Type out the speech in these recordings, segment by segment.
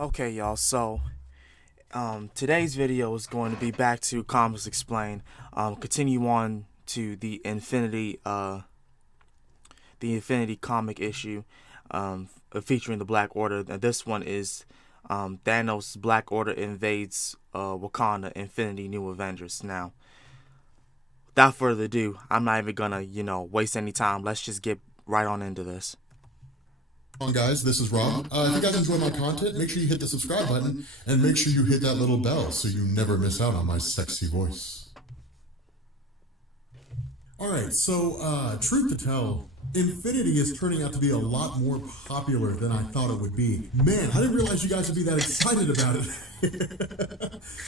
Okay, y'all. So, today's video is going to be back to Comics Explained. Continue on to the Infinity comic issue, featuring the Black Order. Now, this one is Thanos' Black Order invades Wakanda. Infinity New Avengers. Now, without further ado, I'm not even gonna waste any time. Let's just get right on into this. Guys, this is Rob. If you guys enjoy my content, make sure you hit the subscribe button and make sure you hit that little bell so you never miss out on my sexy voice. Alright, so truth to tell, Infinity is turning out to be a lot more popular than I thought it would be. Man, I didn't realize you guys would be that excited about it.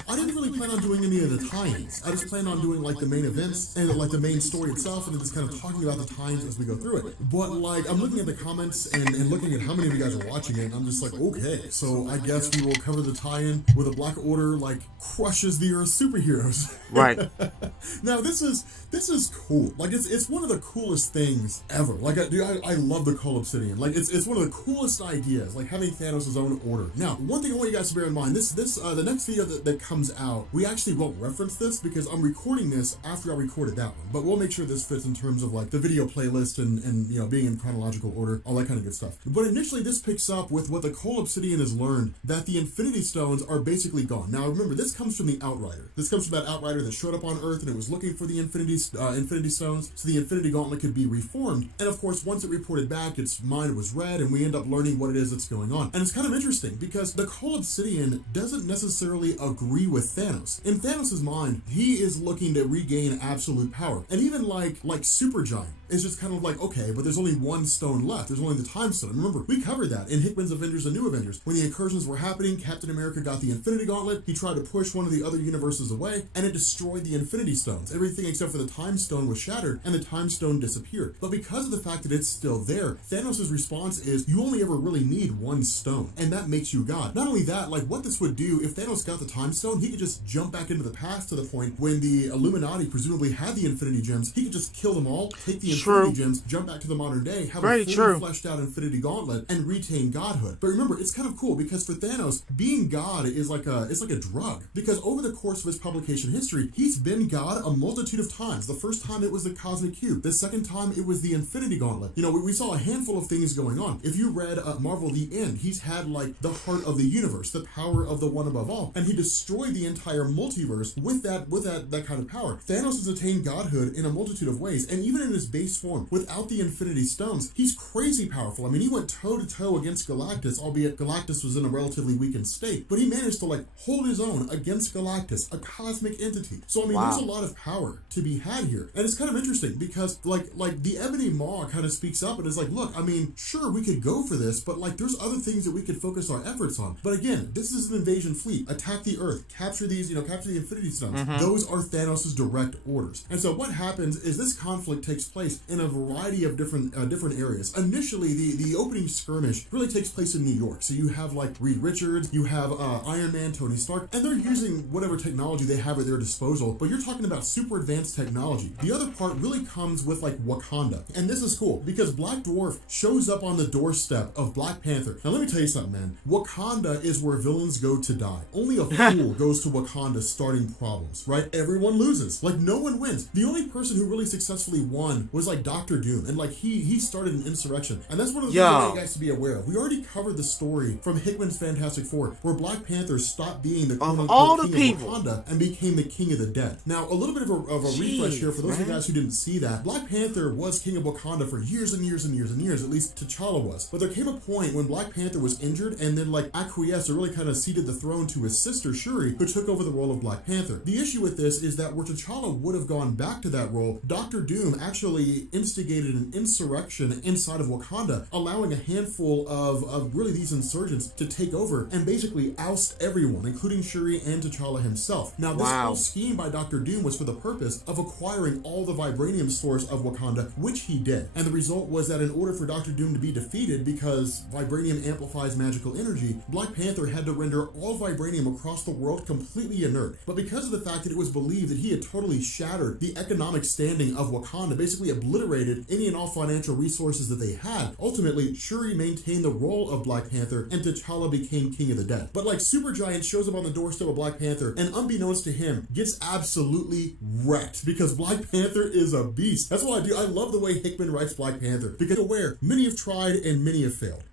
I didn't really plan on doing any of the tie-ins. I just planned on doing like the main events and like the main story itself and just kind of talking about the tie-ins as we go through it. But like, I'm looking at the comments and looking at how many of you guys are watching it, and I'm just like, okay, so I guess we will cover the tie-in where the Black Order like crushes the Earth superheroes. Right. Now this is cool. Like it's one of the coolest things ever. Like I love the Cold Obsidian. Like it's one of the coolest ideas. Like having Thanos' own order. Now one thing I want you guys to bear in mind: the next video that comes out, we actually won't reference this because I'm recording this after I recorded that one. But we'll make sure this fits in terms of like the video playlist and being in chronological order, all that kind of good stuff. But initially this picks up with what the Cold Obsidian has learned, that the Infinity Stones are basically gone. Now remember, this comes from the Outrider. This comes from that Outrider that showed up on Earth and it was looking for the Infinity Stones so the Infinity Gauntlet could be reformed. And of course, once it reported back, its mind was read and we end up learning what it is that's going on. And it's kind of interesting because the Cold Obsidian doesn't necessarily agree with Thanos. In Thanos' mind, he is looking to regain absolute power. And even like Supergiant is just kind of like, okay, but there's only one stone left. There's only the Time Stone. Remember, we covered that in Hickman's Avengers and New Avengers. When the incursions were happening, Captain America got the Infinity Gauntlet. He tried to push one of the other universes away, and it destroyed the Infinity Stones. Everything except for the Time Stone was shattered, and the Time Stone disappeared. But because of the fact that it's still there, Thanos' response is, you only ever really need one stone, and that makes you God. Not only that, like what this would do, if Thanos got the Time Stone, he could just jump back into the past to the point when the Illuminati presumably had the Infinity Gems. He could just kill them all, take the Infinity Gems, jump back to the modern day, have a fully fleshed out Infinity Gauntlet, and retain godhood. But remember, it's kind of cool because for Thanos, being God is like a drug. Because over the course of his publication history, he's been God a multitude of times. The first time it was the Cosmic Cube. The second time it was the Infinity Gauntlet. We saw a handful of things going on. If you read Marvel The End, he's had like the heart of the universe, the power of the one above all, and he destroyed the entire multiverse with that kind of power. Thanos has attained godhood in a multitude of ways, and even in his base form, without the Infinity Stones, he's crazy powerful. I mean, he went toe-to-toe against Galactus, albeit Galactus was in a relatively weakened state, but he managed to like hold his own against Galactus, a cosmic entity. So I mean, there's a lot of power to be had here, and it's kind of interesting because like the Ebony Maw kind of speaks up and is like, look, I mean, sure, we could go for this, but like there's other things that we could focus our efforts on. But again, this is an invasion fleet. Attack the Earth, capture these, capture the Infinity Stones. Those are Thanos' direct orders. And so what happens is this conflict takes place in a variety of different areas. Initially, the opening skirmish really takes place in New York. So you have like Reed Richards, you have Iron Man, Tony Stark, and they're using whatever technology they have at their disposal, but you're talking about super advanced technology. The other part really comes with like Wakanda. And this is cool because Black Dwarf shows up on the doorstep of Black Panther. Now let me tell you something, man. Wakanda is where villains go to die. Only a fool goes to Wakanda starting problems, right? Everyone loses. Like no one wins. The only person who really successfully won was like Dr. Doom, and like he started an insurrection. And that's one of the things I want you guys to be aware of. We already covered the story from Hickman's Fantastic Four, where Black Panther stopped being the quote-unquote king of Wakanda and became the king of the dead. Now, a little bit of a refresh here for those of you guys who didn't see that. Black Panther was king of Wakanda for years and years and years and years, at least T'Challa was. But there came a point when Black Panther was injured and then like acquiesced or really kind of ceded the throne to his sister Shuri, who took over the role of Black Panther. The issue with this is that where T'Challa would have gone back to that role, Dr. Doom actually instigated an insurrection inside of Wakanda, allowing a handful of really these insurgents to take over and basically oust everyone, including Shuri and T'Challa himself. Now, this whole scheme by Dr. Doom was for the purpose of acquiring all the vibranium stores of Wakanda, which he did. did. And the result was that in order for Doctor Doom to be defeated, because vibranium amplifies magical energy, Black Panther had to render all vibranium across the world completely inert. But because of the fact that it was believed that he had totally shattered the economic standing of Wakanda, basically obliterated any and all financial resources that they had, ultimately Shuri maintained the role of Black Panther and T'Challa became King of the Dead. But like Supergiant shows up on the doorstep of Black Panther and unbeknownst to him gets absolutely wrecked because Black Panther is a beast. That's what I do. I love the way Hickman writes Black Panther because you're aware many have tried and many have failed.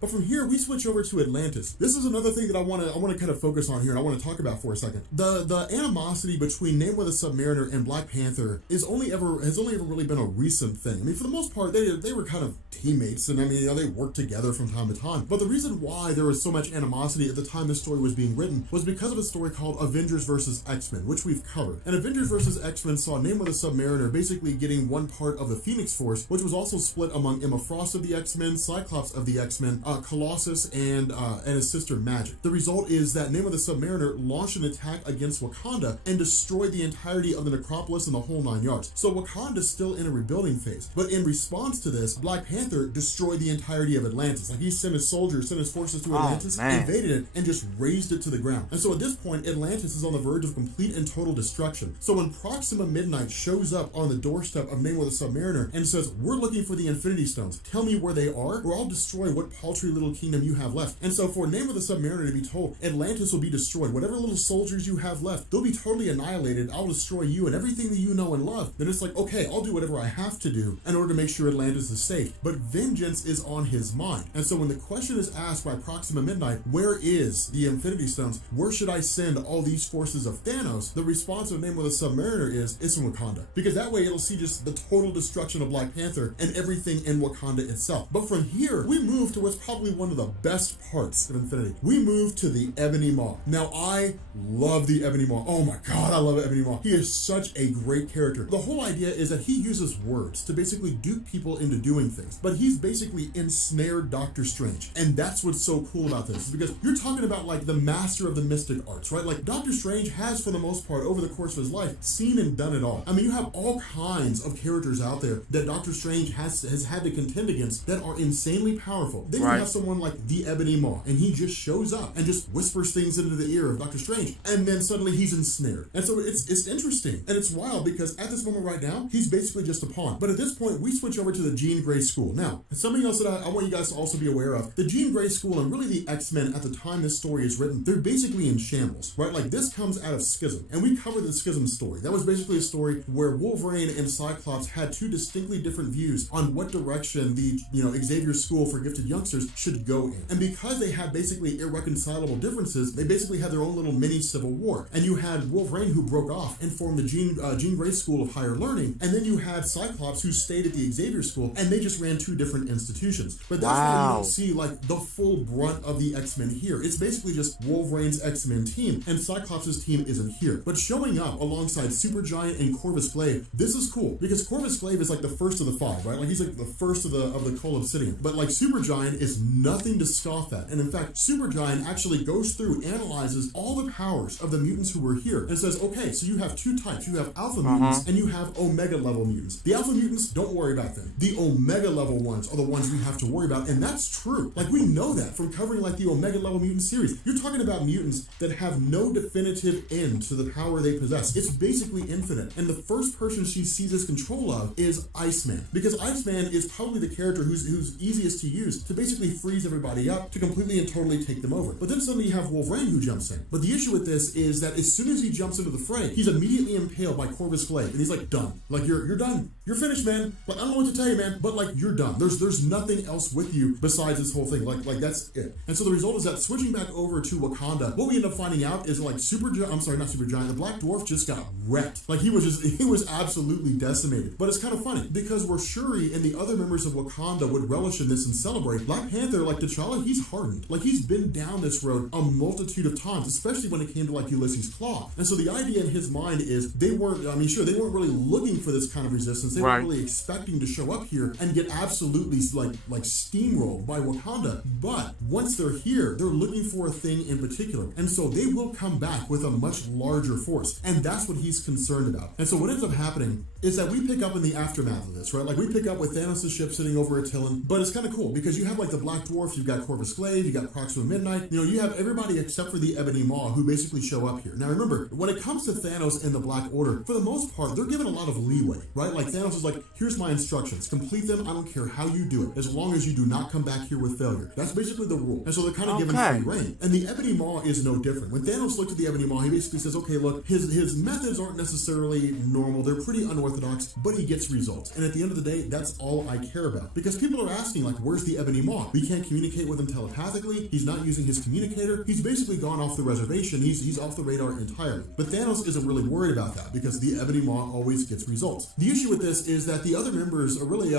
But from here, we switch over to Atlantis. This is another thing that I want to kind of focus on here and I want to talk about for a second. The animosity between Namor the Submariner and Black Panther has only ever really been a recent thing. I mean, for the most part, they were kind of teammates, and I mean, they worked together from time to time. But the reason why there was so much animosity at the time this story was being written was because of a story called Avengers versus X-Men, which we've covered. And Avengers versus X-Men saw Namor the Submariner basically getting one part of the Phoenix Force, which was also split among Emma Frost of the X-Men, Cyclops of the X-Men, Colossus, and his sister Magic. The result is that Namor the Submariner launched an attack against Wakanda and destroyed the entirety of the necropolis and the whole 9 yards. So Wakanda's still in a rebuilding phase. But in response to this, Black Panther destroyed the entirety of Atlantis. Like he sent his soldiers, sent his forces to Atlantis, invaded it, and just razed it to the ground. And so at this point, Atlantis is on the verge of complete and total destruction. So when Proxima Midnight shows up on the doorstep of Namor the Submariner and says, "We're looking for the Infinity Stones. Tell me where they are, or I'll destroy what paltry little kingdom you have left." And so for Namor the Submariner to be told, Atlantis will be destroyed. Whatever little soldiers you have left, they'll be totally annihilated. I'll destroy you and everything that you know and love. Then it's like, okay, I'll do whatever I have to do in order to make sure Atlantis is safe. But vengeance is on his mind. And so when the question is asked by Proxima Midnight, where is the Infinity Stones? Where should I send all these forces of Thanos? The response of Namor the Submariner is, it's in Wakanda. Because that way it'll see just the total destruction of Black Panther and everything in Wakanda itself. But from here, we move to what's probably one of the best parts of Infinity. We move to the Ebony Maw. Now, I love the Ebony Maw. Oh my God, I love Ebony Maw. He is such a great character. The whole idea is that he uses words to basically dupe people into doing things, but he's basically ensnared Doctor Strange. And that's what's so cool about this, because you're talking about like the master of the mystic arts, right? Like Doctor Strange has, for the most part, over the course of his life, seen and done it all. I mean, you have all kinds of characters out there that Doctor Strange has had to contend against that are insanely powerful. Then you have someone like the Ebony Maw, and he just shows up and just whispers things into the ear of Doctor Strange, and then suddenly he's ensnared. And so it's interesting, and it's wild, because at this moment right now, he's basically just a pawn. But at this point, we switch over to the Jean Grey School. Now, something else that I want you guys to also be aware of, the Jean Grey School, and really the X-Men at the time this story is written, they're basically in shambles, right? Like this comes out of Schism, and we covered the Schism story. That was basically a story where Wolverine and Cyclops had two distinctly different views on what direction the Xavier School for Gifted Youngsters should go in. And because they had basically irreconcilable differences, they basically had their own little mini civil war. And you had Wolverine, who broke off and formed the Jean Grey School of Higher Learning, and then you had Cyclops, who stayed at the Xavier School, and they just ran two different institutions. But that's why you don't see like the full brunt of the X-Men here. It's basically just Wolverine's X-Men team, and Cyclops' team isn't here. But showing up alongside Supergiant and Corvus Glaive, this is cool, because Corvus Glaive is like the first of the five, right? Like he's like the first of the Cull Obsidian. But like Supergiant is nothing to scoff at. And in fact, Supergiant actually goes through, analyzes all the powers of the mutants who were here, and says, okay, so you have two types. You have alpha mutants and you have omega level mutants. The alpha mutants, don't worry about them. The omega level ones are the ones we have to worry about, and that's true. Like we know that from covering like the omega level mutant series. You're talking about mutants that have no definitive end to the power they possess. It's basically infinite. And the first person she seizes control of is Iceman, because Iceman is probably the character who's easiest to use to basically freeze everybody up, to completely and totally take them over. But then suddenly you have Wolverine who jumps in. But the issue with this is that as soon as he jumps into the fray, he's immediately impaled by Corvus Glaive, and he's like, done. Like you're done. You're finished, man. Like I don't know what to tell you, man, but like you're done. There's nothing else with you besides this whole thing. Like that's it. And so the result is that switching back over to Wakanda, what we end up finding out is like the Black Dwarf just got wrecked. Like he was absolutely decimated. But it's kind of funny because where Shuri and the other members of Wakanda would relish in this and celebrate, Black Panther, like T'Challa, he's hardened. Like he's been down this road a multitude of times, especially when it came to like Ulysses Claw. And so the idea in his mind is they weren't really looking for this kind of resistance. They weren't really expecting to show up here and get absolutely like steamrolled by Wakanda. But once they're here, they're looking for a thing in particular. And so they will come back with a much larger force. And that's what he's concerned about. And so what ends up happening is that we pick up in the aftermath of this, right? Like we pick up with Thanos' ship sitting over at Tillin, but it's kind of cool because you have like the Black Dwarf, you've got Corvus Glaive, you got Proxima Midnight, you know, you have everybody except for the Ebony Maw who basically show up here. Now remember, when it comes to Thanos and the Black Order, for the most part, they're given a lot of leeway, right? Like Thanos is like, here's my instructions, complete them, I don't care how you do it, as long as you do not come back here with failure. That's basically the rule. And so they're kind of given free reign. And the Ebony Maw is no different. When Thanos looked at the Ebony Maw, he basically says, okay, look, his methods aren't necessarily normal, they're pretty unorthodox, but he gets results. And at the end of the day, that's all I care about. Because people are asking, like, where's the Ebony Maw? We can't communicate with him telepathically, he's not using his communicator, he's basically gone off the reservation, he's off the radar entirely. But Thanos isn't really worried about that because the Ebony Maw always gets results. The issue with this is that the other members are really,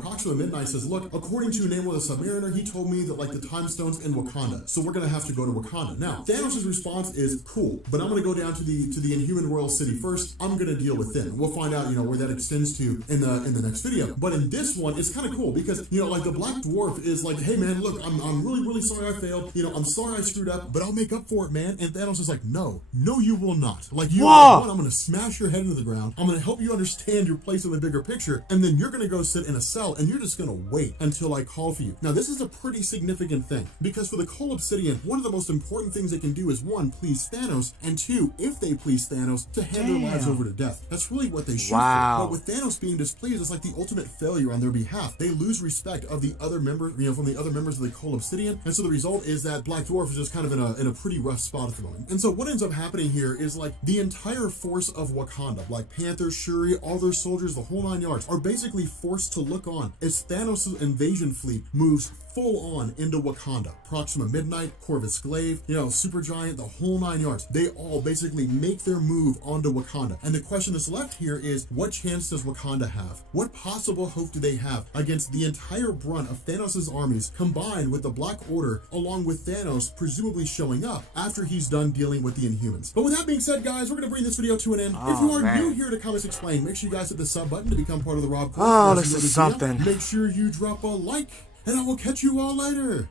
Proxima Midnight says, look, according to Namor the Submariner, he told me that like the time stone's in Wakanda, so we're gonna have to go to Wakanda. Now, Thanos' response is cool, but I'm gonna go down to the Inhuman Royal City first. I'm gonna deal with them. We'll find out, where that extends to in the next video. But in this one, it's kind of cool because like the Black Dwarf is like, hey man, look, I'm really sorry I failed. I'm sorry I screwed up, but I'll make up for it, man. And Thanos is like, no, you will not. Like I'm gonna smash your head into the ground. I'm gonna help you understand your place in the bigger picture, and then you're gonna go sit in a cell and you're just gonna wait until I call for you. Now, this is a pretty significant thing because for the Cold Obsidian, one of the most important things they can do is one, please Thanos, and two, if they please Thanos, to hand their lives over to death. That's really what they shoot for. But with Thanos being displeased, it's like the ultimate failure on their behalf. They lose respect of the other members, from the other members of the Cold Obsidian, and so the result is that Black Dwarf is just kind of in a pretty rough spot at the moment. And so what ends up happening here is like the entire force of Wakanda, Black Panther, Shuri, all their soldiers, the whole 9 yards, are basically forced to look on as Thanos' invasion fleet moves full on into Wakanda. Proxima Midnight, Corvus Glaive, Supergiant, the whole 9 yards. They all basically make their move onto Wakanda. And the question that's left here is, what chance does Wakanda have? What possible hope do they have against the entire brunt of Thanos' armies combined with the Black Order, along with Thanos presumably showing up after he's done dealing with the Inhumans? But with that being said, guys, we're going to bring this video to an end. If you are new here to Comics Explained, make sure you guys hit the sub button to become part of the Rob Corp. This is something. Make sure you drop a like, and I will catch you all later.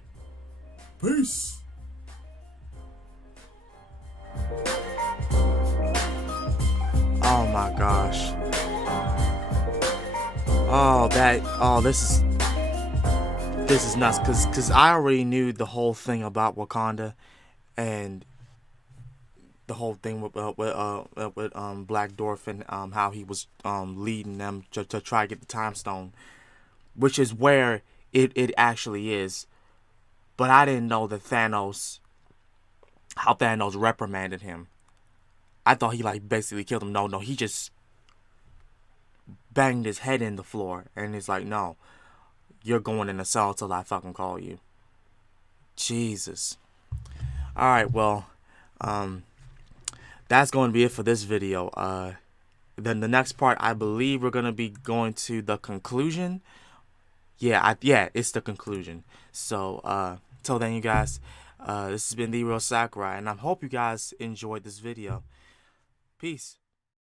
Peace. Oh my gosh. This is nuts because I already knew the whole thing about Wakanda and the whole thing with Black Dwarf and how he was leading them to try to get the time stone, which is where it actually is. But I didn't know that how Thanos reprimanded him. I thought he basically killed him. No, he just banged his head in the floor and he's like, no, you're going in a cell till I fucking call you. Jesus. Alright, well, that's going to be it for this video. Then the next part, I believe we're going to be going to the conclusion. Yeah, it's the conclusion. So, till then, you guys, this has been The Real Sakurai, and I hope you guys enjoyed this video. Peace.